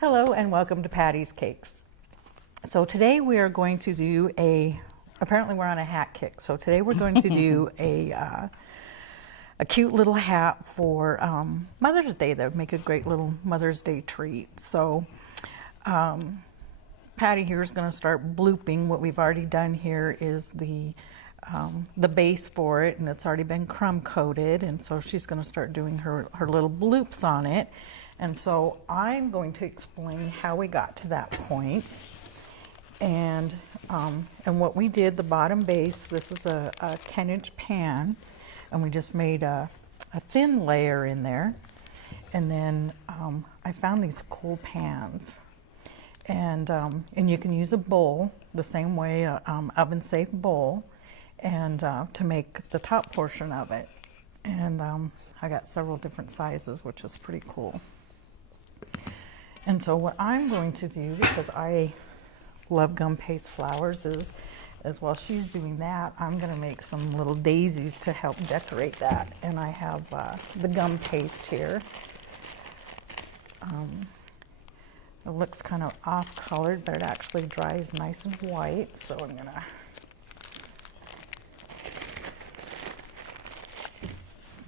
Hello and welcome to Patty's Cakes. So today we are going to do apparently we're on a hat kick. So today we're going to do a cute little hat for Mother's Day that would make a great little Mother's Day treat. So Patty here is going to start blooping. What we've already done here is the base for it, and it's already been crumb coated, and so she's going to start doing her little bloops on it. And so I'm going to explain how we got to that point and what we did. The bottom base, this is a 10-inch pan, and we just made a thin layer in there. And then I found these cool pans, and you can use a bowl the same way, oven safe bowl, and to make the top portion of it. And I got several different sizes, which is pretty cool. And so what I'm going to do, because I love gum paste flowers, is while she's doing that, I'm going to make some little daisies to help decorate that. And I have the gum paste here. It looks kind of off-colored, but it actually dries nice and white. So I'm going to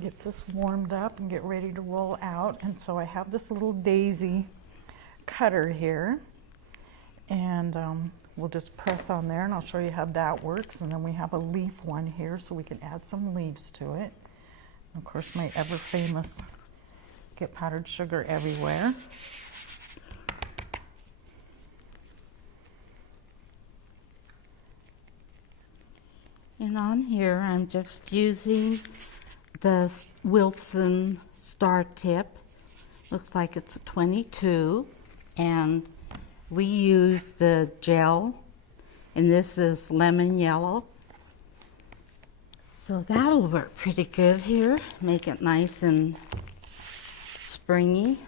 get this warmed up and get ready to roll out. And so I have this little daisy cutter here, and we'll just press on there, and I'll show you how that works. And then we have a leaf one here, so we can add some leaves to it. And of course, my ever famous get powdered sugar everywhere. And on here, I'm just using the Wilson star tip. Looks like it's a 22, and we use the gel, and this is lemon yellow. So that'll work pretty good here, make it nice and springy.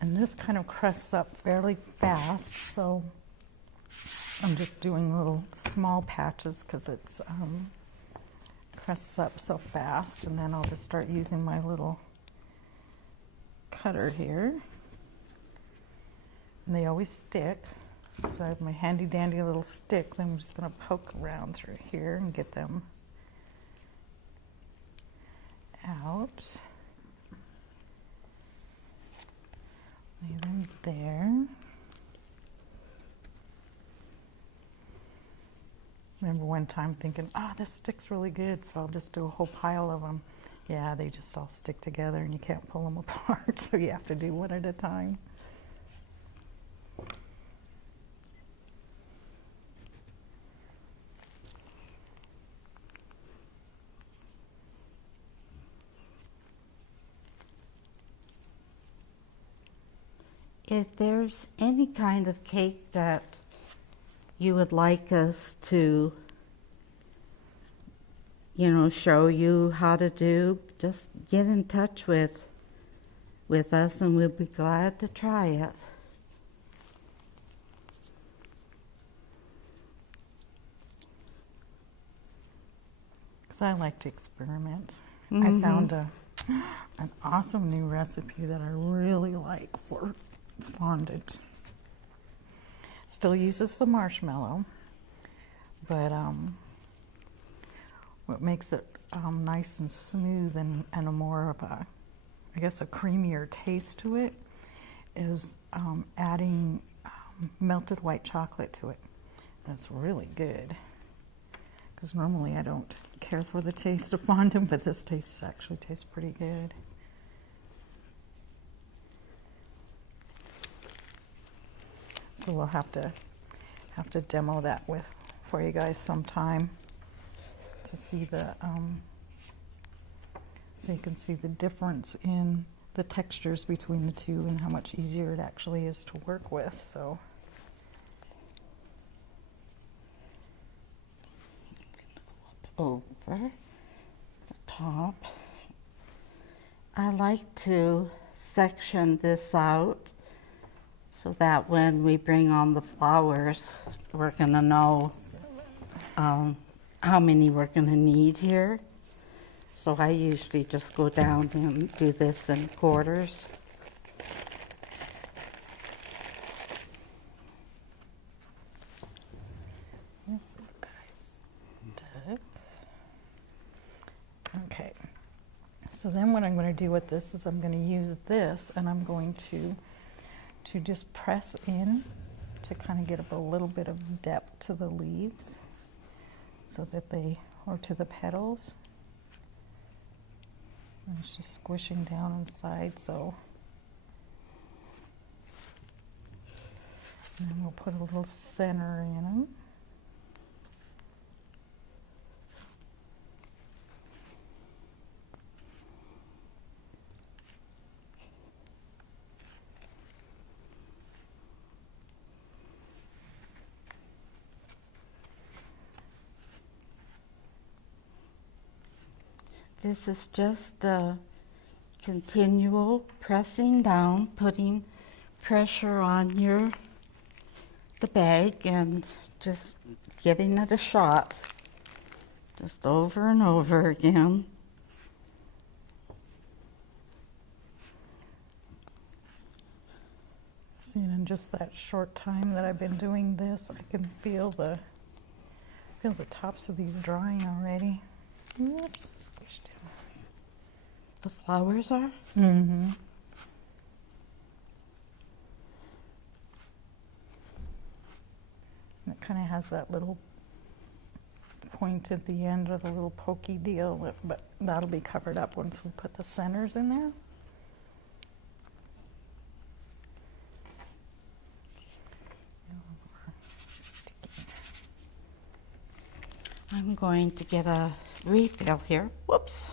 And this kind of crusts up fairly fast, so I'm just doing little small patches because it's crusts up so fast. And then I'll just start using my little cutter here. And they always stick. So I have my handy dandy little stick. Then I'm just going to poke around through here and get them out. Lay them there. Remember one time thinking, this sticks really good, so I'll just do a whole pile of them. Yeah, they just all stick together and you can't pull them apart, so you have to do one at a time. If there's any kind of cake that you would like us to, show you how to do, just get in touch with us and we'll be glad to try it. Because I like to experiment. I found an awesome new recipe that I really like for fondant. Still uses the marshmallow, but what makes it nice and smooth and a more of a, I guess, a creamier taste to it is adding melted white chocolate to it. That's really good, because normally I don't care for the taste of fondant, but this actually tastes pretty good. So we'll have to demo that for you guys sometime to see so you can see the difference in the textures between the two and how much easier it actually is to work with. So Over the top. I like to section this out so that when we bring on the flowers, we're gonna know how many we're going to need here. So I usually just go down and do this in quarters. Yes, guys. Okay. So then what I'm going to do with this is I'm going to use this, and I'm going to just press in to kind of get up a little bit of depth to the leaves, so that they, or to the petals. And it's just squishing down inside, so. And then we'll put a little center in them. This is just a continual pressing down, putting pressure on the bag and just giving it a shot, just over and over again. See, and in just that short time that I've been doing this, I can feel the tops of these drying already. Oops, squished down. The flowers are? Mm-hmm. It kind of has that little point at the end, or the little pokey deal, but that'll be covered up once we put the centers in there. I'm going to get a refill here. Whoops.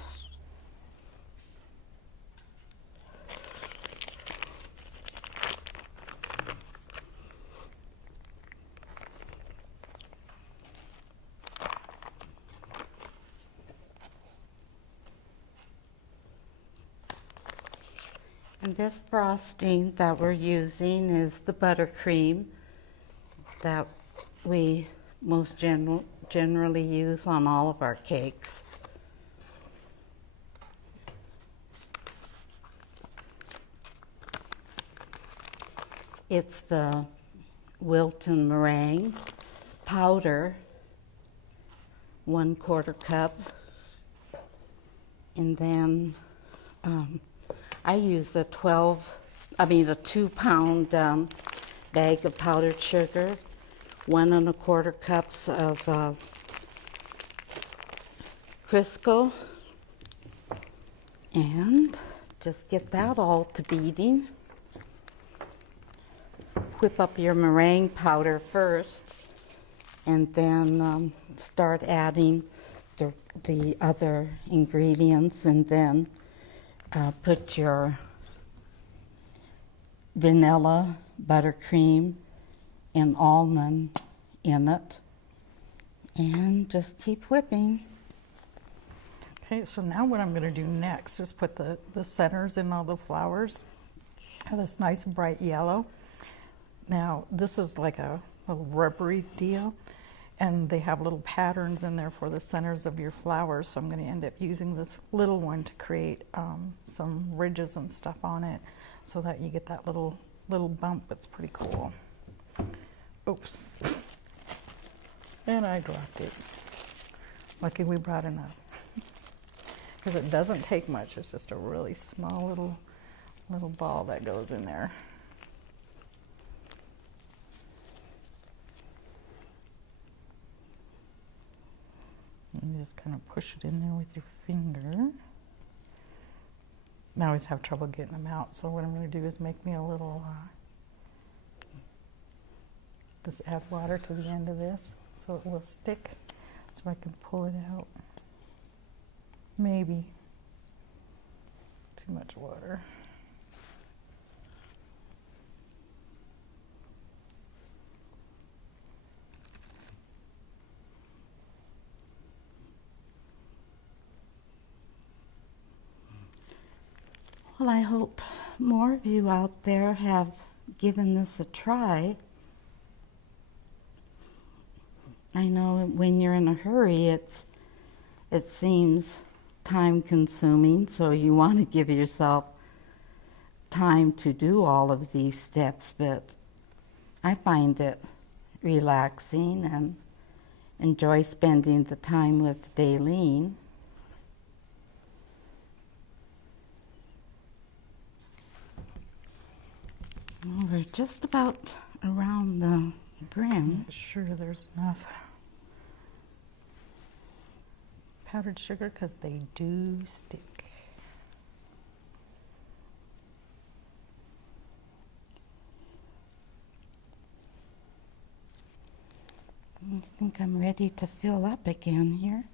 And this frosting that we're using is the buttercream that we most generally use on all of our cakes. It's the Wilton meringue powder, 1/4 cup, and then I use a 2-pound bag of powdered sugar, 1 1/4 cups of Crisco, and just get that all to beating. Whip up your meringue powder first, and then start adding the other ingredients, and then put your vanilla, buttercream, and almond in it, and just keep whipping. Okay, so now what I'm going to do next is put the centers in all the flowers, this nice bright yellow. Now this is like a little rubbery deal, and they have little patterns in there for the centers of your flowers, so I'm going to end up using this little one to create some ridges and stuff on it, so that you get that little bump. It's pretty cool. Oops. And I dropped it. Lucky we brought enough. Because it doesn't take much. It's just a really small little ball that goes in there. And you just kind of push it in there with your finger. I always have trouble getting them out, so what I'm going to do is make me a little, just add water to the end of this so it will stick, so I can pull it out. Maybe too much water. Well, I hope more of you out there have given this a try. I know when you're in a hurry, it seems time consuming, so you want to give yourself time to do all of these steps, but I find it relaxing and enjoy spending the time with Dalene. Well, we're just about around the brim. Sure, there's enough powdered sugar because they do stick. I think I'm ready to fill up again here.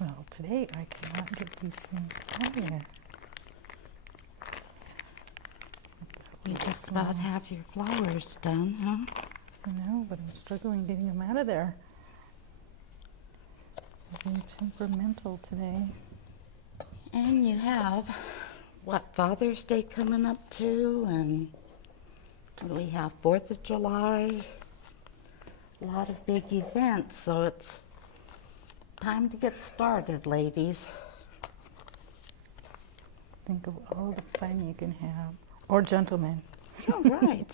Well, today I cannot get these things started. You just about have your flowers done, huh? I know, but I'm struggling getting them out of there. I'm being temperamental today. And you have, what, Father's Day coming up too, and what do we have, 4th of July? A lot of big events, so it's time to get started, ladies. Think of all the fun you can have. Or gentlemen. All right.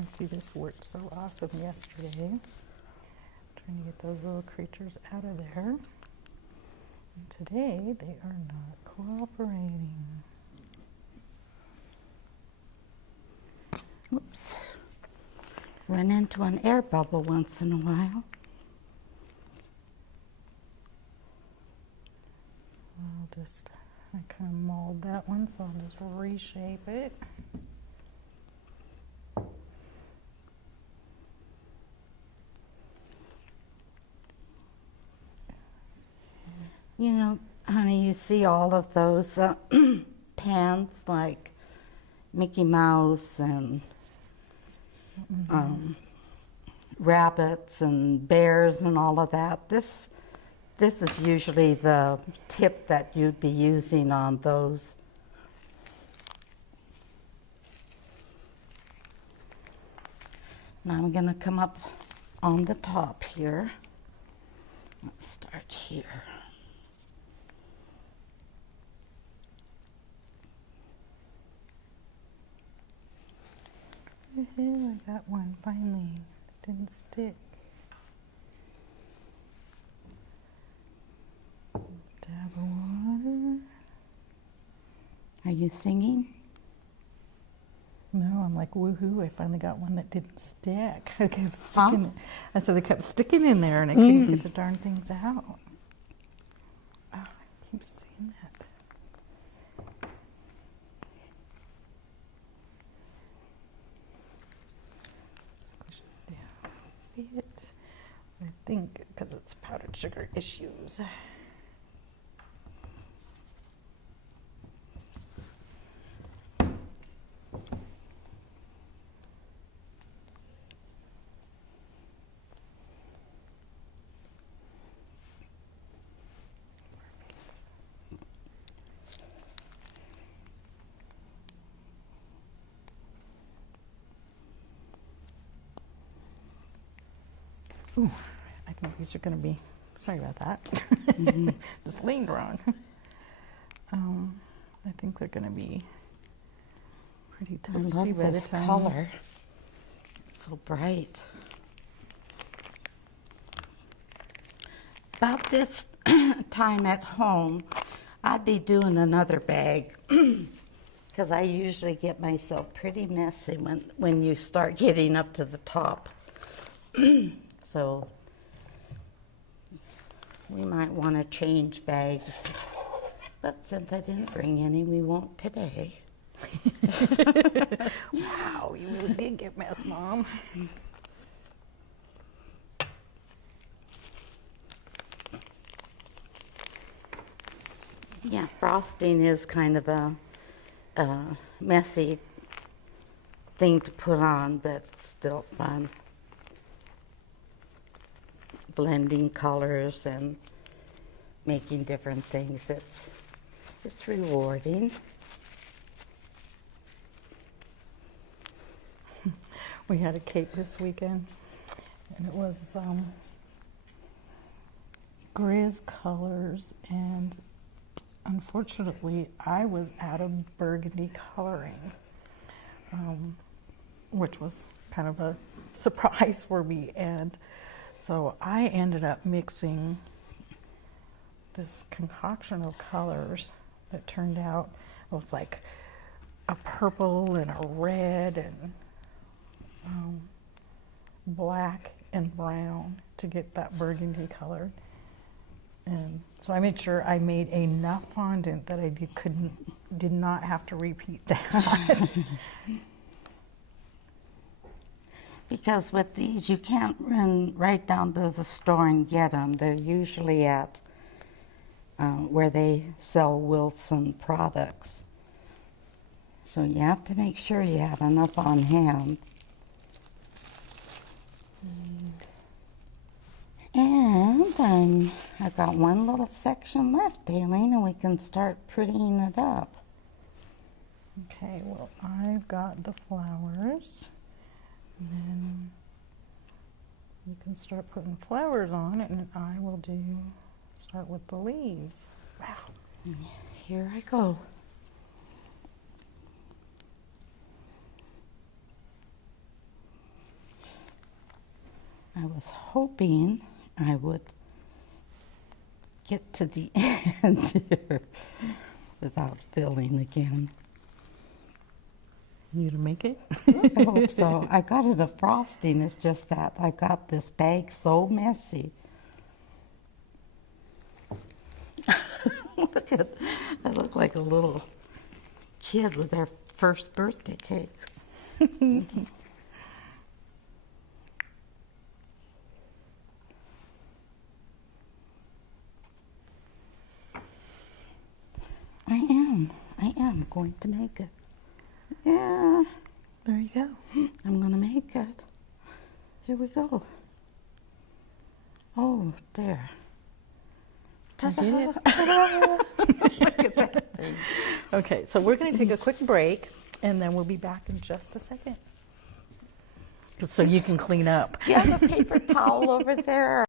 I see this worked so awesome yesterday. Trying to get those little creatures out of there. And today they are not cooperating. Oops. Run into an air bubble once in a while. I kind of mauled that one, so I'll just reshape it. You know, honey, you see all of those pans like Mickey Mouse and rabbits and bears and all of that. This is usually the tip that you'd be using on those. Now I'm going to come up on the top here. Let's start here. I got one finally. It didn't stick. Dab of water. Are you singing? No, I'm like, woohoo, I finally got one that didn't stick. I kept sticking it. I said they kept sticking in there and I couldn't get the darn things out. Oh, I keep seeing that. It, I think because it's powdered sugar issues. Ooh, I think these are going to be, sorry about that, just leaned wrong. I think they're going to be pretty I toasty love by the this time. color. It's so bright. About this time at home, I'd be doing another bag because I usually get myself pretty messy when you start getting up to the top. So we might want to change bags, but since I didn't bring any, we won't today. Wow, you really did get messed, Mom. Yeah, frosting is kind of a messy thing to put on, but it's still fun. blending colors and making different things. It's rewarding. We had a cake this weekend, and it was Grizz colors, and unfortunately I was out of burgundy coloring, which was kind of a surprise for me, and so I ended up mixing this concoction of colors that turned out, it was like a purple and a red and black and brown to get that burgundy color. And so I made sure I made enough fondant that I did not have to repeat that. Because with these, you can't run right down to the store and get them. They're usually at where they sell Wilson products. So you have to make sure you have enough on hand. And I've got one little section left, Dalene, and we can start prettying it up. Okay, well, I've got the flowers, and then you can start putting flowers on it, and I will start with the leaves. Wow. Here I go. I was hoping I would get to the end here without filling again. You to make it? I hope so. I got it a frosting. It's just that I got this bag so messy. Look at, I look like a little kid with their first birthday cake. I am going to make it. Yeah. There you go. I'm going to make it. Here we go. Oh, there. I did it. Look at that thing. Okay, so we're going to take a quick break, and then we'll be back in just a second. So you can clean up. Do you have a paper towel over there?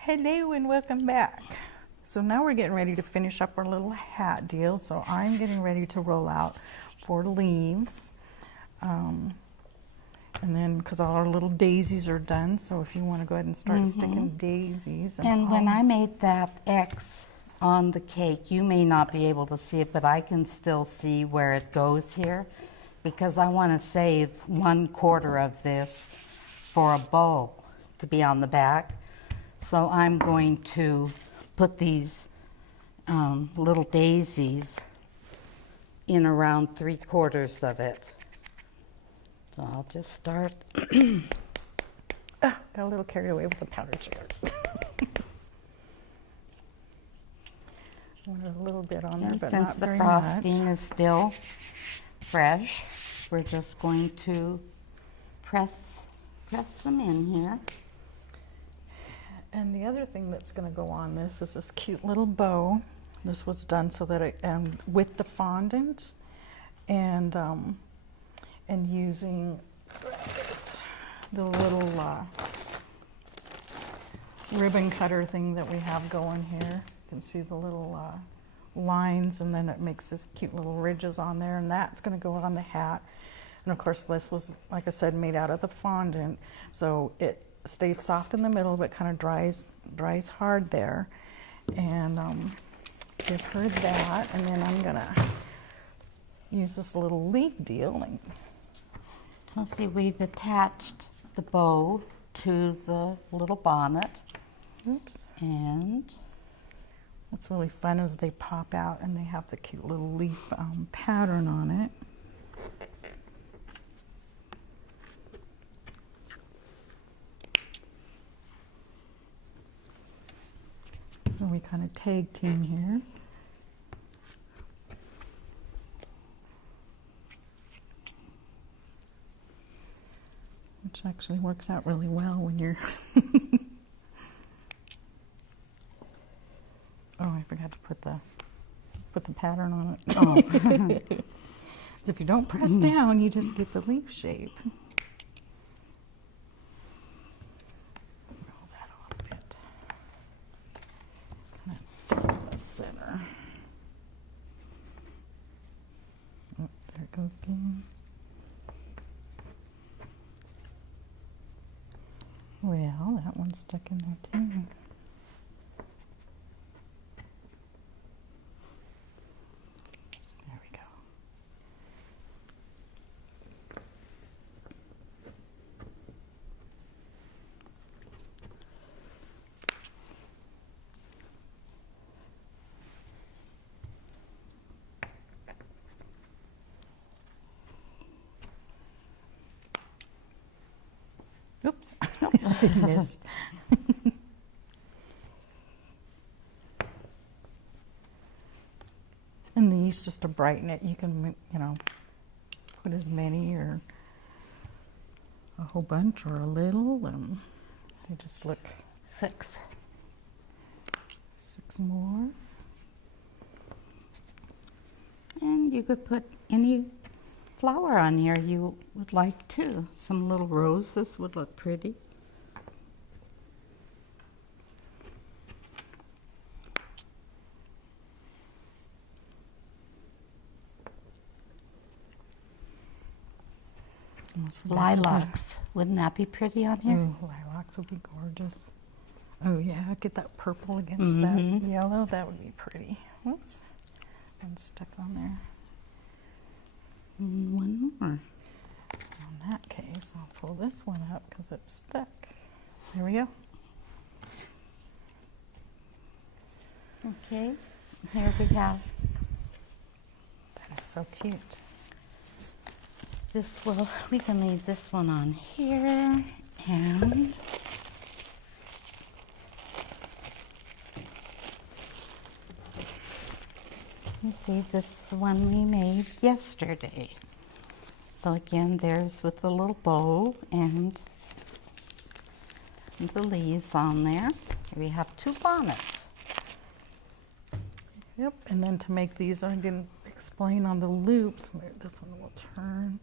Hello and welcome back. So now we're getting ready to finish up our little hat deal. So I'm getting ready to roll out 4 leaves. And then, because all our little daisies are done, so if you want to go ahead and start sticking daisies. And when I made that X on the cake, you may not be able to see it, but I can still see where it goes here, because I want to save 1/4 of this for a bow to be on the back. So I'm going to put these little daisies in around 3/4 of it. So I'll just start. Got a little carried away with the powdered sugar. Wanted a little bit on there, And but since not the very frosting much. is still fresh, we're just going to press them in here. And the other thing that's going to go on this is this cute little bow. This was done so that it, with the fondant and using the little ribbon cutter thing that we have going here. You can see the little lines, and then it makes this cute little ridges on there, and that's going to go on the hat. And of course this was, like I said, made out of the fondant, so it stays soft in the middle but kind of dries hard there. And give her that, and then I'm gonna use this little leaf deal. And So see, we've attached the bow to the little bonnet, oops. and What's really fun is they pop out and they have the cute little leaf pattern on it. So we kind of tag team here. Which actually works out really well when you're... Oh, I forgot to put the pattern on it. Oh. So if you don't press down, you just get the leaf shape. Roll that a little bit. Kind of the center. Oh, there it goes again. Well, that one's stuck in there too. There we go. Oops, I missed. And these, just to brighten it, you can, you know, put as many or a whole bunch or a little, and they just look 6 more. And you could put any flower on here you would like too. Some little roses would look pretty. Lilacs, wouldn't that be pretty on here? Ooh, lilacs would be gorgeous. Oh yeah, get that purple against that yellow, that would be pretty. Whoops, one stuck on there. One more. In that case, I'll pull this one up because it's stuck. There we go. Okay, here we have. That is so cute. This will, we can leave this one on here, and let's see, this is the one we made yesterday. So again, there's with the little bow and the leaves on there. We have 2 bonnets. Yep, and then to make these, I didn't explain on the loops. This one will turn.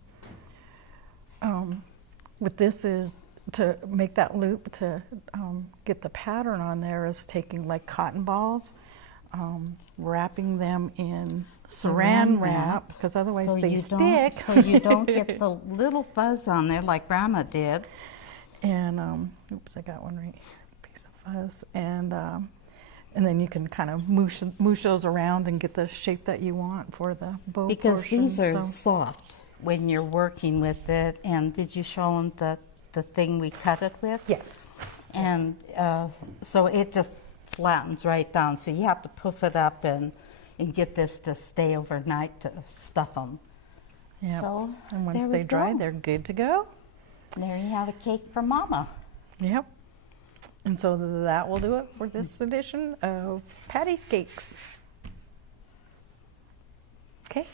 What this is, to make that loop, to get the pattern on there, is taking like cotton balls, wrapping them in saran wrap, because otherwise So they you stick. So you don't get the little fuzz on there like Grandma did. And oops, I got one right here, piece of fuzz. And then you can kind of moosh those around and get the shape that you want for the bow Because portion. these are soft when you're working with it. And did you show them the thing we cut it with? Yes. And so it just flattens right down. So you have to puff it up and get this to stay overnight to stuff them. Yeah. So And once there they we dry, go. they're good to go. There you have a cake for Mama. Yep. And so that will do it for this edition of Patty's Cakes. Okay.